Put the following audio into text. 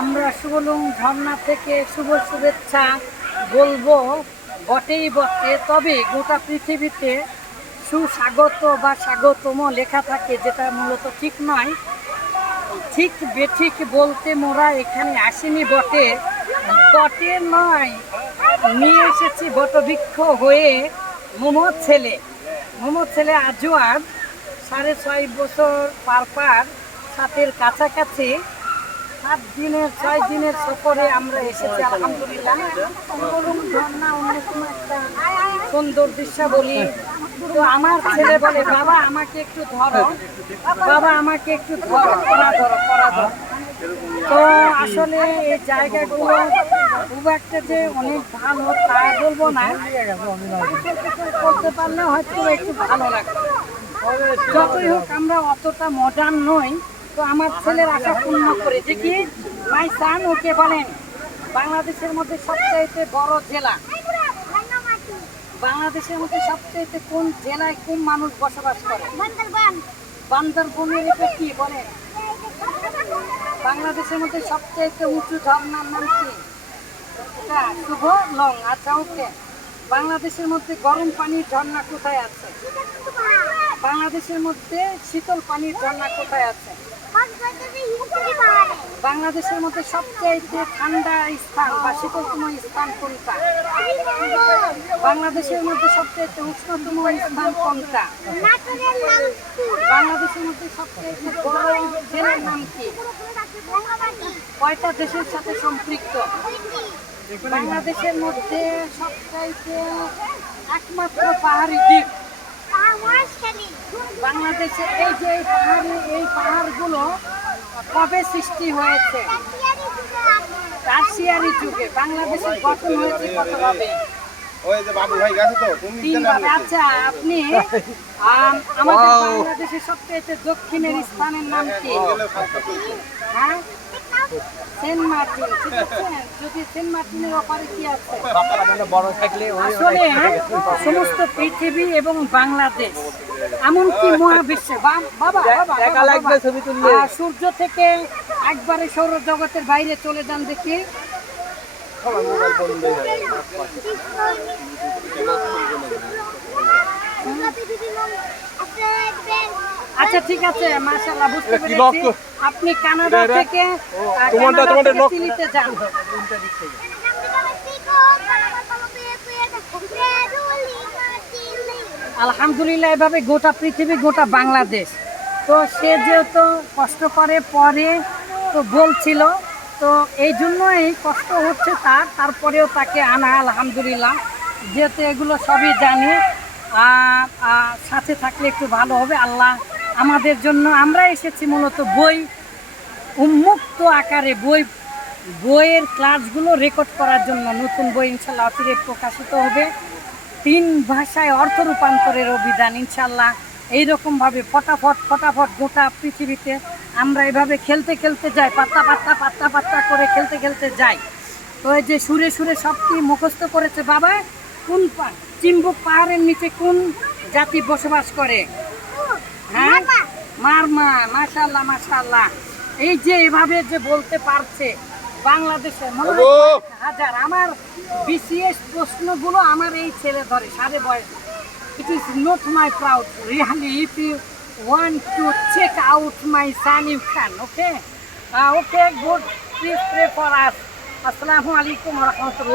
আমরা সুবলুং ঝর্ণা থেকে শুভ শুভেচ্ছা বলবো বটেই বটে, তবে গোটা পৃথিবীতে সুস্বাগত বা স্বাগতম লেখা থাকে, যেটা মূলত ঠিক নয়। ঠিক বেঠিক বলতে মোরা এখানে আসিনি বটে, বটে নয়, নিয়ে এসেছি বটবৃক্ষ হয়ে মোমো ছেলে আজওয়ার 6.5 বছর পার 7-এর কাছাকাছি 6 দিনের সফরে আমরা এসেছি আলহামদুলিল্লাহ। ঝর্ণা অন্যতম একটা সুন্দর দৃশ্যাবলী। তো আমার ছেলে বলে, বাবা আমাকে একটু ধরো, বাবা আমাকে একটু ধরো, করা ধরো। তো আসলে এই জায়গাগুলো খুব একটা যে অনেক ভালো তা বলবো না, করতে পারলে হয়তো একটু ভালো লাগবে। যতই হোক আমরা অতটা মডার্ন নই। তো আমার ছেলের আশা পূর্ণ করে যে কি মাই সান ওকে বলেন, বাংলাদেশের মধ্যে সবচাইতে বড় জেলা, বাংলাদেশের মধ্যে সবচাইতে কোন জেলায় কোন মানুষ বসবাস করে? বান্দরবনের এটা কি বলেন? বাংলাদেশের মধ্যে সবচাইতে উঁচু ঝর্ণার নাম কি? এটা শুভ লং। আচ্ছা ওকে। বাংলাদেশের মধ্যে গরম পানির ঝর্ণা কোথায় আছে? বাংলাদেশের মধ্যে শীতল পানির ঝর্ণা কোথায় আছে? বাংলাদেশের মধ্যে সবচাইতে ঠান্ডা স্থান বা শীতলতম স্থান কোনটা? বাংলাদেশের মধ্যে সবচাইতে উষ্ণতম স্থান কোনটা? বাংলাদেশের মধ্যে সবচাইতে বড় জেলার নাম কি? কয়টা দেশের সাথে সম্পৃক্ত? বাংলাদেশের মধ্যে সবচাইতে একমাত্র পাহাড়ি দ্বীপ বাংলাদেশে। এই যে এই পাহাড়গুলো কবে সৃষ্টি হয়েছে? টারসিয়ারি যুগে। বাংলাদেশের গঠন হয়েছে কতভাবে? তিনভাবে। আচ্ছা আপনি আমাদের বাংলাদেশের সবচেয়ে দক্ষিণের স্থানের নাম কি? হ্যাঁ, সেন্ট মার্টিন। ঠিক আছে, যদি সেন্ট মার্টিনের ওপারে কি আছে? আসলে সমস্ত পৃথিবী এবং বাংলাদেশ এমনকি মহাবিশ্বে বাবা সূর্য থেকে একবারে সৌরজগতের বাইরে চলে যান দেখি। আচ্ছা ঠিক আছে, মাশাআল্লাহ বুঝতে পেরেছি। আপনি কানাডা থেকে চিলিতে যান। আলহামদুলিল্লাহ, এভাবে গোটা পৃথিবী, গোটা বাংলাদেশ। তো সে যেহেতু কষ্ট করে পরে তো বলছিল, তো এই জন্যই কষ্ট হচ্ছে তারপরেও তাকে আনা। আলহামদুলিল্লাহ, যেহেতু এগুলো সবই জানি, সাথে থাকলে একটু ভালো হবে। আল্লাহ আমাদের জন্য, আমরা এসেছি মূলত বই উন্মুক্ত আকারে বইয়ের ক্লাসগুলো রেকর্ড করার জন্য। নতুন বই ইনশাল্লাহ অচিরে প্রকাশিত হবে, 3 ভাষায় অর্থ রূপান্তরের অভিধান ইনশাল্লাহ। এইরকমভাবে ফটাফট গোটা পৃথিবীতে আমরা এভাবে খেলতে যাই, পাত্তা করে খেলতে যাই। তো এই যে সুরে সবটি মুখস্থ করেছে। বাবা, কোন চিম্বুক পাহাড়ের নিচে কোন জাতি বসবাস করে? হ্যাঁ, মারমা। মাশাআল্লাহ। এই যে এভাবে যে বলতে পারছে, বাংলাদেশে মনে হয় হাজার। আমার বিসিএস প্রশ্নগুলো আমার এই ছেলে ধরে, 5.5 বয়স। It is not my proud, really. If you want to check out my son, you can. Okay, okay, good. Please pray for us. Assalamu alaikum wa rahmatullah.